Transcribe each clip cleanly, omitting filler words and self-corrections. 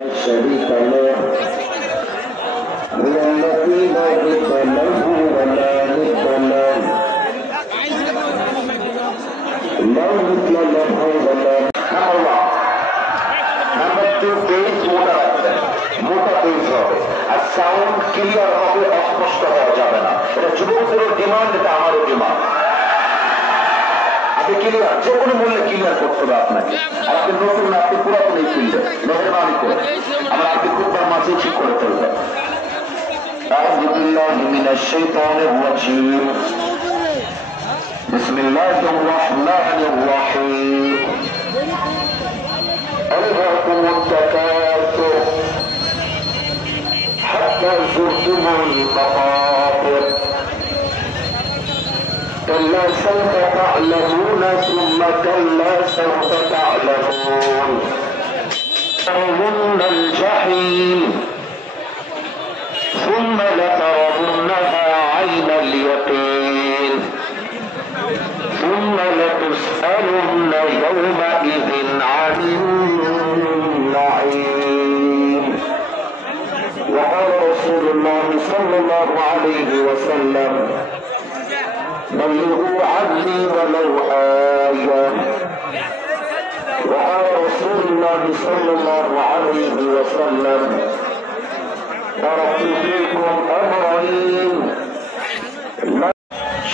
شريك له هو الذي لا ضد له ولا ند له لا مثل له ولا الله نمبر 2 page মোটা page হবে আর sound clear হবে অস্পষ্ট হওয়া যাবে না এটা যুবকদের ডিমান্ড এটা আমারও ডিমান্ড আপনি ক্লিয়ার যে কোনো মূল্যে ক্লিয়ার করতে হবে আপনাকে আর আপনি নতুন না আপনি পুরাতনই ক্লিয়ার মেহরবানি করে আমরা আপনি খুববার মাঝে ঠিক করে ফেলবেন أعوذ بالله من الشيطان الرجيم بسم الله الرحمن الرحيم ألهاكم التكاثر حتى زرتم المقابر كلا سوف تعلمون ثم كلا سوف تعلمون ترون الجحيم ثم لترونها عين اليقين ثم لتسألن يومئذ عن النعيم وقال رسول الله صلى الله عليه وسلم بلغوا عني ولو آية وقال رسول الله صلى الله عليه وسلم تركت فيكم أمرين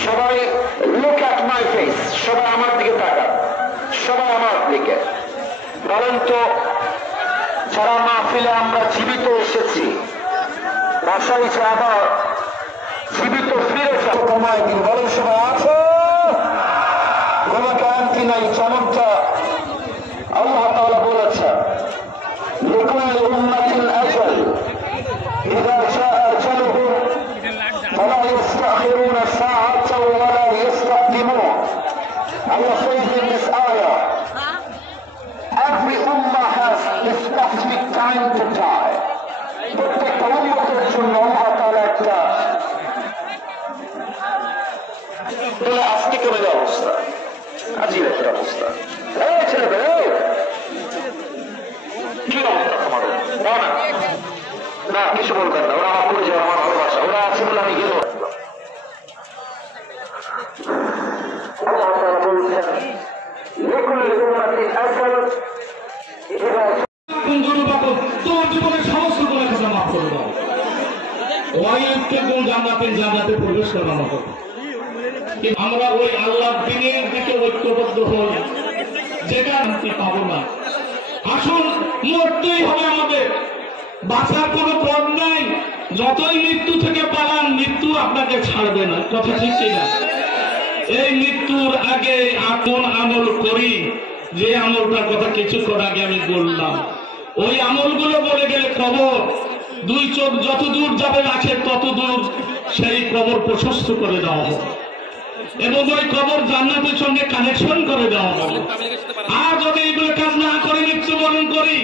সবাই look at my face সবাই আমার দিকে তাকান সবাই আমার দিকে বলেন তো যারা মাহফিলে আমরা জীবিত এসেছি বাসায় আবার জীবিত ফিরে কমায় দিন বলেন সবাই আছে কোনো ক্রান্তি নাই চমকটা আল্লাহ তাআলা বলেছেন লিকুল্লি উম্মাতিন আজাল ইযা জাআ আজালুহুম ফালা ইস্তাখিরুনা সাআতান ওয়ালা ইস্তাকদিমুন Allah says in this ayah every ummah has a specific time to die প্রত্যেকটা উম্মতের জন্য আল্লাহ তাআলা একটা আজকে কেমন অবস্থা আজই একটা অবস্থা ছেলে কি অবস্থা তোমাদের না কিছু বলবেন না ওরা আমার পরিচয় আমার ভালোবাসা ওরা আছে বলে আমি গেল তোমার জীবনের সমস্ত গুণের কথা মাফ করে দাও জান্নাতে প্রবেশ করানো হবে আমরা ওই আল্লাহর দ্বীনের দিকে ঐক্যবদ্ধ হই যেটা আমি পাবো না আসুন মরতেই হবে আমাদের বাঁচার কোনো পথ নাই যতই মৃত্যু থেকে পালান মৃত্যু আপনাকে ছাড়বে না কথা ঠিক কিনা এই মৃত্যুর আগে আপন আমল করি যে আমলটার কথা কিছুক্ষণ আগে আমি বললাম ওই আমলগুলো বলে গেলে কবর দুই চোখ যত দূর যাবে আছে তত দূর সেই কবর প্রশস্ত করে দেওয়া হবে এবং ওই কবর জান্নাতের সঙ্গে কানেকশন করে দেওয়া হবে আর যদি এইগুলো কাজ না করে মৃত্যুবরণ করি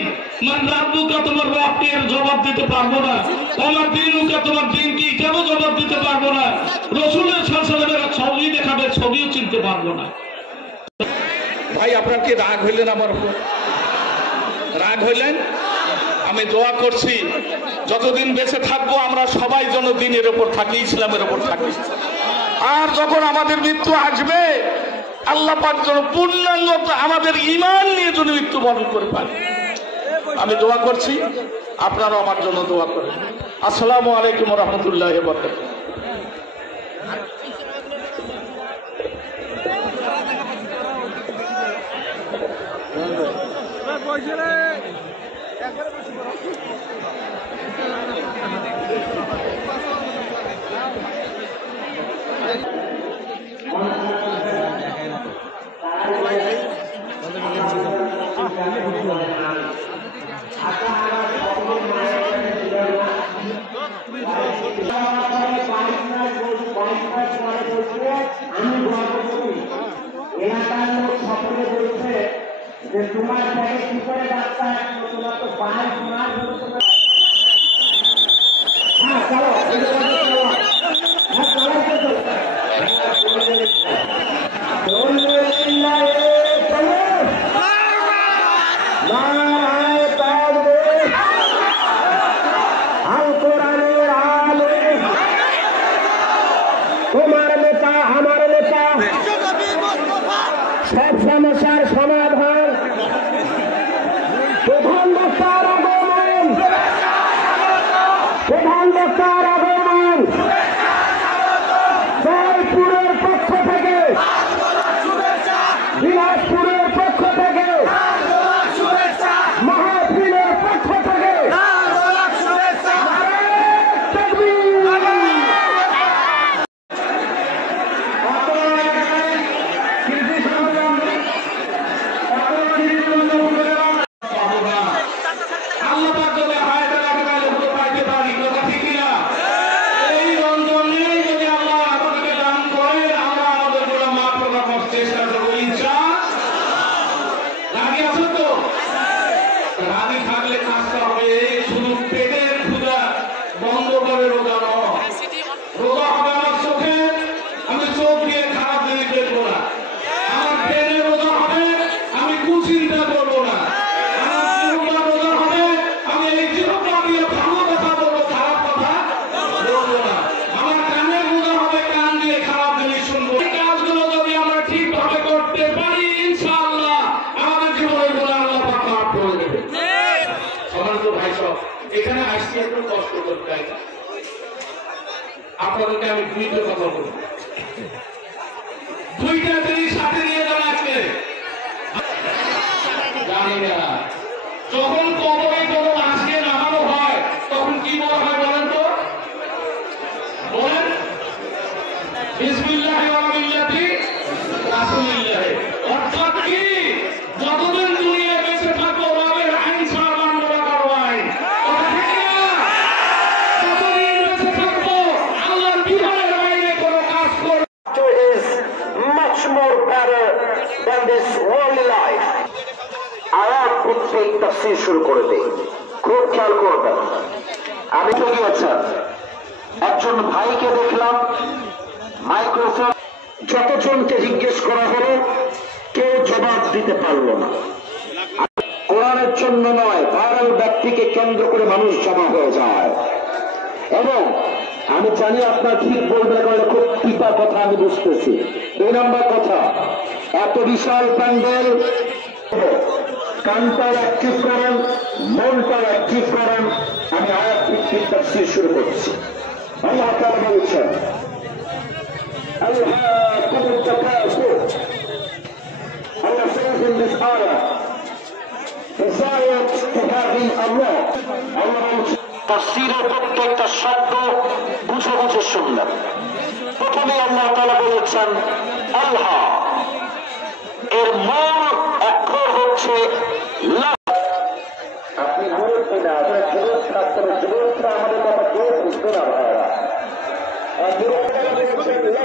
মানে রাব্বুকা তোমার রবকে জবাব দিতে পারবো না তোমার দিনুকা তোমার দিন কি কেন জবাব দিতে পারবো না রাসূলের সাল্লাল্লাহু ছবি দেখাবে ছবিও চিনতে পারবো না ভাই আপনার কি রাগ হইলেন আমার উপর রাগ হইলেন আমি দোয়া করছি যতদিন বেঁচে থাকবো আমরা সবাই যেন দ্বীনের উপর থাকি ইসলামের উপর থাকি আর যখন আমাদের মৃত্যু আসবে আল্লাহ পাক যেন পূর্ণাঙ্গ আমাদের ঈমান নিয়ে যেন মৃত্যুবরণ করে পারে আমি দোয়া করছি আপনারাও আমার জন্য দোয়া করেন আসসালামু আলাইকুম ওয়া রাহমাতুল্লাহি ওয়া বারাকাতুহু তোমার কি করে ডাক্তার তোমার তো 5 মাস হ্যাঁ চলো চলো কথা যদি হয় তাহলে হতে পাইতে পারি, কথা ঠিক কিনা? এই রমজানে যদি আল্লাহ আমাদেরকে দান করেন, আমরা আমাদের গুলো মাফ করার চেষ্টা করবো ইনশাআল্লাহ। রাজি আছো তো? রাজি থাকলে কাজটা হবে শুধু পেটের ক্ষুধা বন্ধ করে রোজা নয়। রোজা হবে আমার চোখে, আমি চোখ দিয়ে খারাপ জিনিস দেখবো না। আমার পেটে রোজা হবে, আমি কুচিন্তা করবো না। আমার জিহ্বা রোজা হবে, আমি এই জিহ্বা দিয়ে ভালো কথা বলবো, খারাপ কথা বলবো না। আমার কানে রোজা হবে, কান দিয়ে খারাপ জিনিস শুনবো। এই কাজগুলো যদি আমরা ঠিকভাবে করতে পারি ইনশাআল্লাহ আমাদের জীবনের গুলো আল্লাহ পাক মাফ করে দেবে। সম্মানিত ভাই সব, এখানে আসছি একটু কষ্ট করতে হয় না। আপনাদেরকে আমি দুইটা কথা বলবো, দুইটা জিনিস সাথে নিয়ে যান আজকে। জানি না যখন কবরে কোনো লাশকে নামানো হয় তখন কি বলা হয় বলেন তো? বলেন বিসমিল্লাহি ওয়া মিল্লাতি রাসূলিল্লাহ। অর্থাৎ কি যতদিন দুনিয়া বেঁচে থাকবো রবের আইন ছাড়া মানবো না কারো আইন, কথা ঠিক না? যতদিন বেঁচে থাকবো আল্লাহর বিধানের বাইরে কোনো কাজ করব is much more better than this worldly life. আয়াত ভিত্তিক তাফসীর শুরু করে দেই, খুব খেয়াল করবেন। আমি তো গিয়েছেন একজন ভাইকে দেখলাম মাইক্রোফোন, যতজনকে জিজ্ঞেস করা হলো কেউ জবাব দিতে পারলো না। কোরআনের জন্য নয়, ভাইরাল ব্যক্তিকে কেন্দ্র করে মানুষ জমা হয়ে যায়। এবং আমি জানি আপনার ঠিক বলবেন, কারণ খুব পিতা কথা আমি বুঝতেছি। 2 নম্বর কথা, এত বিশাল প্যান্ডেল, কানটাও অ্যাক্টিভ করেন, মনটাও অ্যাক্টিভ করেন। আমি আয়াত ভিত্তিক তাফসীর শুরু করছি। আল্লাহ তাআলা বলেছেন আল্লাহকুমুত তাকাসুর। Allah says in this ayah, desire to having Allah. Allah তাফসীরের প্রত্যেকটা শব্দ বুঝে বুঝে শুনলেন। প্রথমে আল্লাহ তাআলা বলেছেন আল্লাহ, এর মূল অক্ষর হচ্ছে লা। আপনি মুরব্বী না, আপনার যুবক ছাত্র, যুবকরা আমাদের কথা কেউ বুঝবে না ভাইরা। আর যুবকরা বলেছেন লা।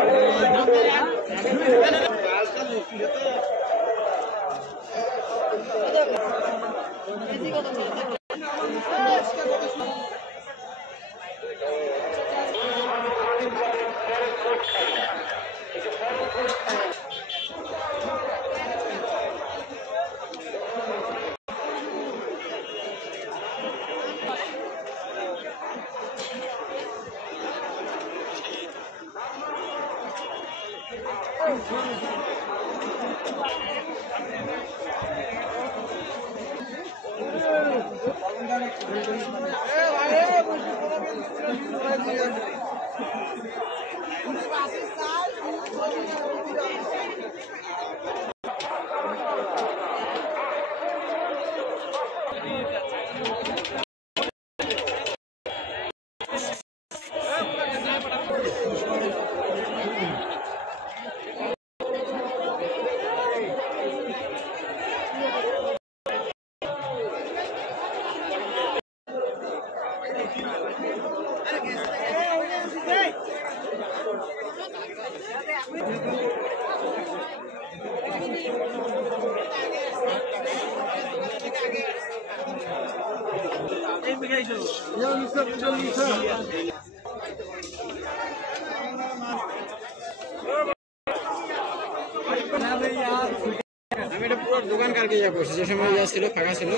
আমি এটা পুরো দোকান কালকে যা করছি, যে সময় যা ছিল ফাঁকা ছিল।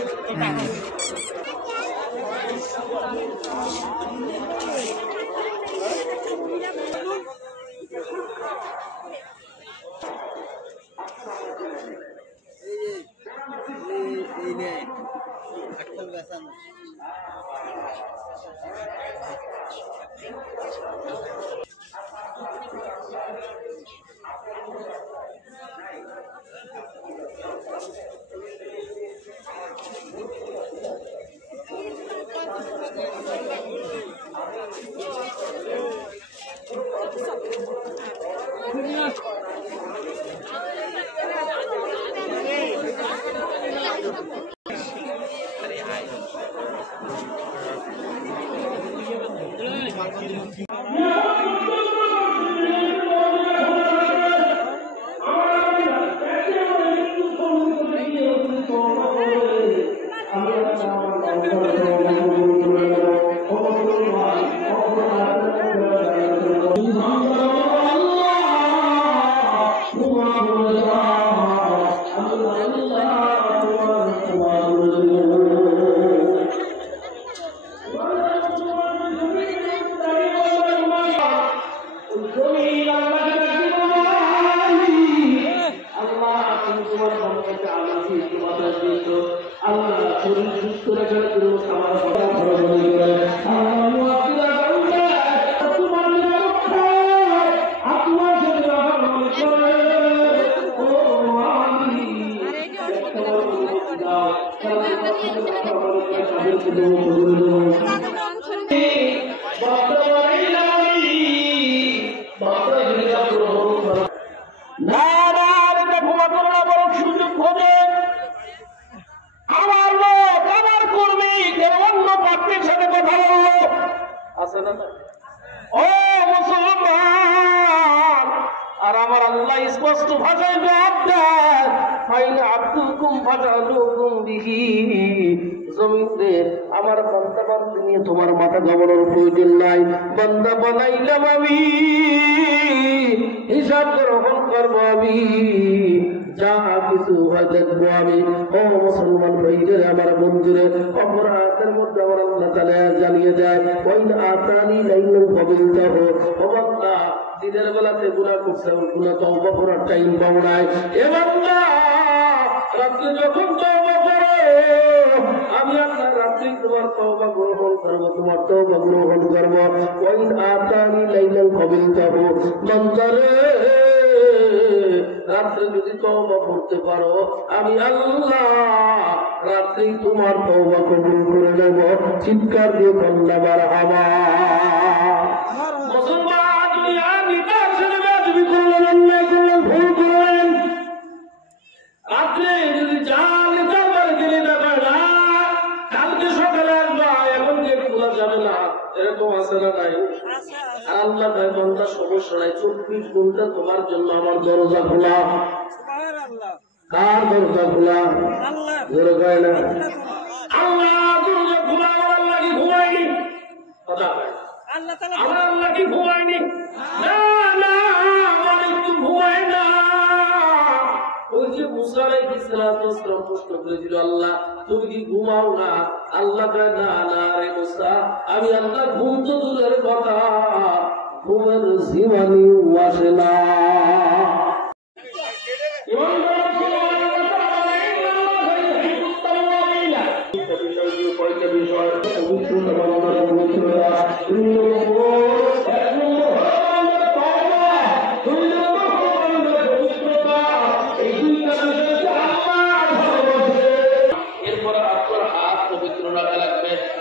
স্পষ্ট ভাষায় জবাব দেয়, ফাইনা আব্দুকুম ফাজালুকুম বিহি, জমিনদের আমার বান্দা বান্দি নিয়ে তোমার মাথা ঘামানোর প্রয়োজন নাই। বান্দা বানাইলাম আমি, হিসাব গ্রহণ করবো আমি, যা কিছু হয় দেখবো আমি। ও মুসলমান ভাইদের, আমার বন্ধুরে, অপরাধের মধ্যে আমার আল্লাহ তাআলা জানিয়ে দেয়, ওয়াইন আতানি লাইলাল কবিলতাহ, ও বান্দা দিনের বেলাতে গুনাহ করছে, গুনাহ তওবা করার টাইম পাও নাই। এ বান্দা রাত্রে যখন তওবা করো, আমি আল্লাহ রাত্রি তোমার তওবা গ্রহণ করব, তোমার তওবা গ্রহণ করব। ওয়াইন আতানি লাইলাল কবিলতাহ, বান্দারে রাত্রে যদি তওবা করতে পারো, আমি আল্লাহ রাত্রি তোমার তওবা কবুল করে নেব। চিৎকার দিয়ে কন্যা মারহাবা। মুসলমান দুনিয়া নিতার ছেলে তুমি করলেন, অন্যায় করলেন, ভুল করলেন, রাত্রে যদি জাল যাবার গেলে দেখা না, কালকে সকালে আসবা, এখন গেট খোলা যাবে না, এরকম আছে না নাই? আল্লাহ তাই বান্দা সমস্যা নাই, 24 ঘন্টা তোমার জন্য আমার দরজা খোলা। কার দরজা খোলা? জোরে কয় না। আল্লাহ দরজা খোলা। আমার আল্লাহ কি ঘুমায়নি? কথা আমার আল্লাহ কি ঘুমায়নি? না না, আমার একটু ঘুমায় না। ওই যে মুসা আলাইহিস সালাম প্রশ্ন করেছিল, আল্লাহ তুমি কি ঘুমাও না? আল্লাহ কয় না না রে মুসা, আমি আল্লাহ ঘুম তো দূরের কথা, ঘুমের জীবনী আসে না।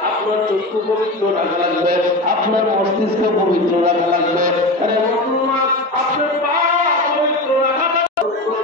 আপনার চক্ষু পবিত্র রাখা লাগবে, আপনার মস্তিষ্ক পবিত্র রাখা লাগবে, আপনার পা পবিত্র রাখা লাগবে।